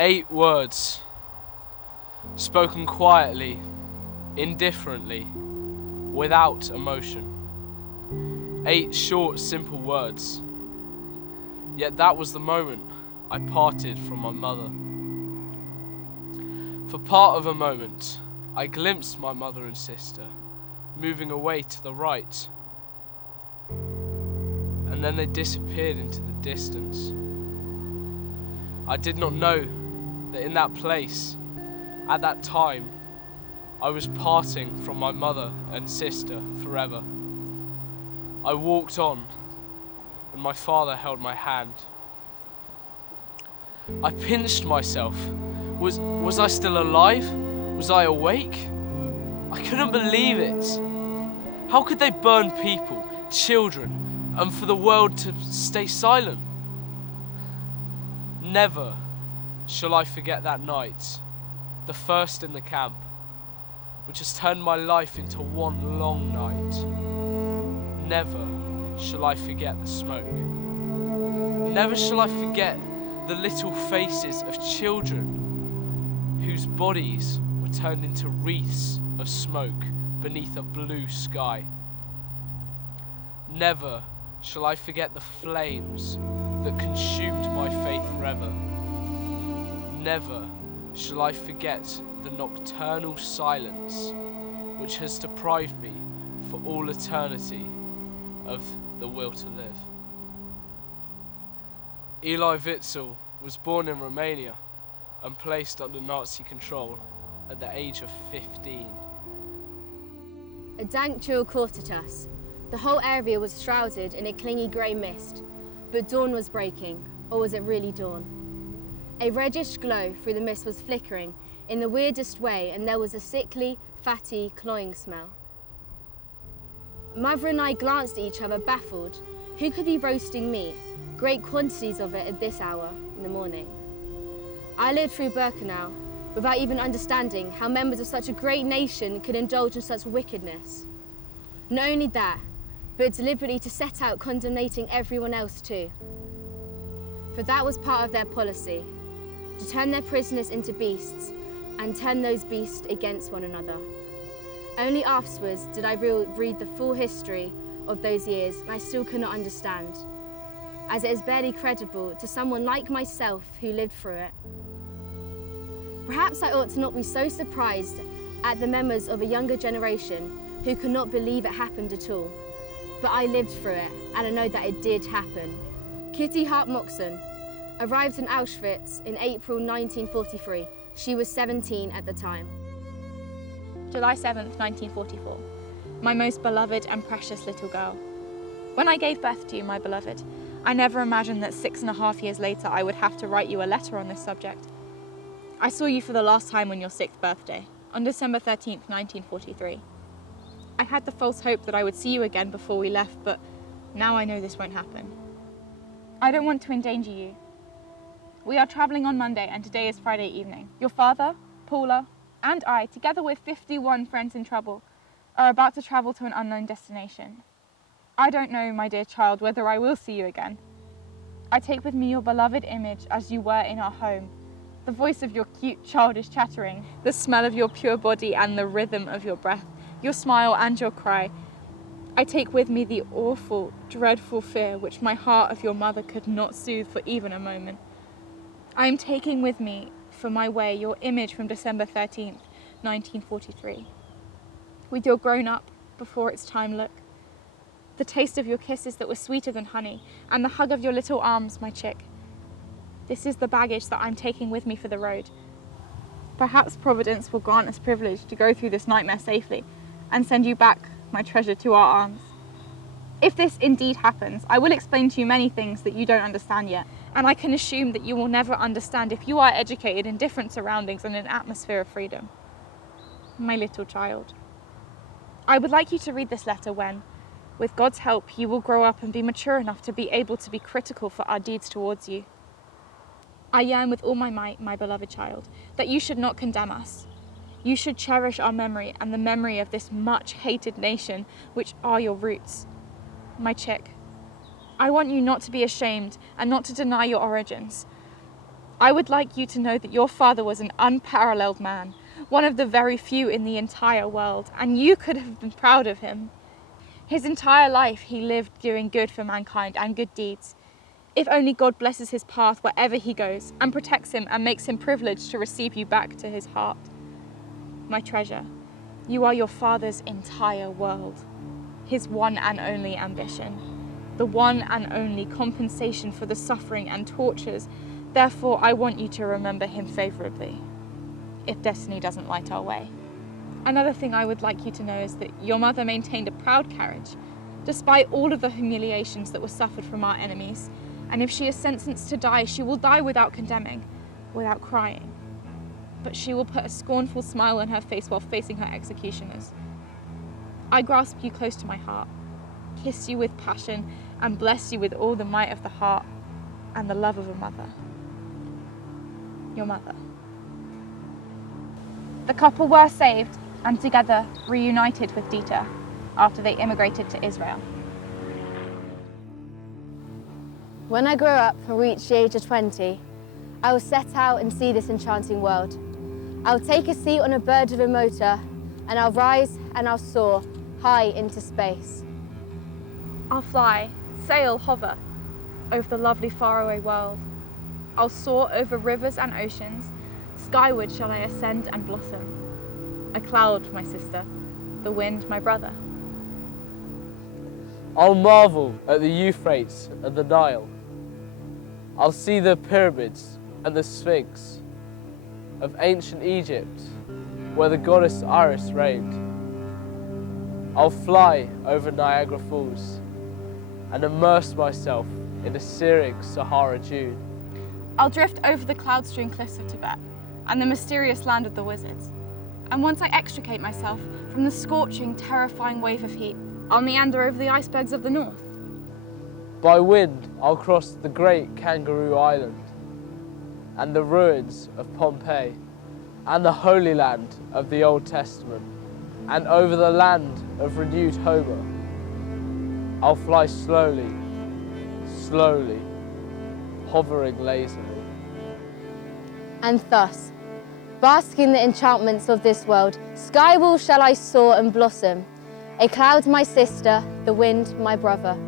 8 words, spoken quietly, indifferently, without emotion. 8 short, simple words. Yet that was the moment I parted from my mother. For part of a moment, I glimpsed my mother and sister moving away to the right, and then they disappeared into the distance. I did not know that in that place, at that time, I was parting from my mother and sister forever. I walked on, and my father held my hand. I pinched myself. Was I still alive? Was I awake? I couldn't believe it. How could they burn people, children, and for the world to stay silent? Never shall I forget that night, the first in the camp, which has turned my life into one long night. Never shall I forget the smoke. Never shall I forget the little faces of children whose bodies were turned into wreaths of smoke beneath a blue sky. Never shall I forget the flames that consumed my faith forever. Never shall I forget the nocturnal silence which has deprived me for all eternity of the will to live. Elie Wiesel was born in Romania and placed under Nazi control at the age of 15. A dank chill caught at us. The whole area was shrouded in a clingy grey mist, but dawn was breaking, or was it really dawn? A reddish glow through the mist was flickering in the weirdest way, and there was a sickly, fatty, cloying smell. Mother and I glanced at each other, baffled. Who could be roasting meat, great quantities of it at this hour in the morning? I lived through Birkenau without even understanding how members of such a great nation could indulge in such wickedness. Not only that, but deliberately to set out condemnating everyone else too. For that was part of their policy, to turn their prisoners into beasts and turn those beasts against one another. Only afterwards did I read the full history of those years, and I still could not understand, as it is barely credible to someone like myself who lived through it. Perhaps I ought to not be so surprised at the members of a younger generation who could not believe it happened at all. But I lived through it, and I know that it did happen. Kitty Hart Moxon arrived in Auschwitz in April 1943. She was 17 at the time. July 7th, 1944. My most beloved and precious little girl. When I gave birth to you, my beloved, I never imagined that 6.5 years later I would have to write you a letter on this subject. I saw you for the last time on your 6th birthday, on December 13th, 1943. I had the false hope that I would see you again before we left, but now I know this won't happen. I don't want to endanger you. We are travelling on Monday, and today is Friday evening. Your father, Paula, and I, together with 51 friends in trouble, are about to travel to an unknown destination. I don't know, my dear child, whether I will see you again. I take with me your beloved image as you were in our home, the voice of your cute childish chattering, the smell of your pure body and the rhythm of your breath, your smile and your cry. I take with me the awful, dreadful fear which my heart of your mother could not soothe for even a moment. I am taking with me for my way your image from December 13th, 1943. With your grown-up, before its time look, the taste of your kisses that were sweeter than honey, and the hug of your little arms, my chick. This is the baggage that I'm taking with me for the road. Perhaps Providence will grant us privilege to go through this nightmare safely and send you back, my treasure, to our arms. If this indeed happens, I will explain to you many things that you don't understand yet, and I can assume that you will never understand if you are educated in different surroundings and an atmosphere of freedom. My little child. I would like you to read this letter when, with God's help, you will grow up and be mature enough to be able to be critical for our deeds towards you. I yearn with all my might, my beloved child, that you should not condemn us. You should cherish our memory and the memory of this much hated nation, which are your roots. My chick, I want you not to be ashamed and not to deny your origins. I would like you to know that your father was an unparalleled man, one of the very few in the entire world, and you could have been proud of him. His entire life he lived doing good for mankind and good deeds. If only God blesses his path wherever he goes and protects him and makes him privileged to receive you back to his heart. My treasure, you are your father's entire world, his one and only ambition, the one and only compensation for the suffering and tortures. Therefore, I want you to remember him favourably, if destiny doesn't light our way. Another thing I would like you to know is that your mother maintained a proud carriage, despite all of the humiliations that were suffered from our enemies. And if she is sentenced to die, she will die without condemning, without crying. But she will put a scornful smile on her face while facing her executioners. I grasp you close to my heart, kiss you with passion, and bless you with all the might of the heart and the love of a mother. Your mother. The couple were saved and together reunited with Dieter after they immigrated to Israel. When I grow up and reach the age of 20, I will set out and see this enchanting world. I'll take a seat on a bird with a motor, and I'll rise and I'll soar high into space. I'll fly, sail, hover over the lovely faraway world. I'll soar over rivers and oceans. Skyward shall I ascend and blossom. A cloud, my sister, the wind, my brother. I'll marvel at the Euphrates and the Nile. I'll see the pyramids and the Sphinx of ancient Egypt, where the goddess Iris reigned. I'll fly over Niagara Falls and immerse myself in the searing Sahara Dune. I'll drift over the cloud-strewn cliffs of Tibet and the mysterious land of the wizards. And once I extricate myself from the scorching, terrifying wave of heat, I'll meander over the icebergs of the north. By wind, I'll cross the great Kangaroo Island and the ruins of Pompeii and the Holy Land of the Old Testament and over the land of renewed Homer. I'll fly slowly, slowly, hovering lazily. And thus, basking the enchantments of this world, skyward shall I soar and blossom. A cloud my sister, the wind my brother.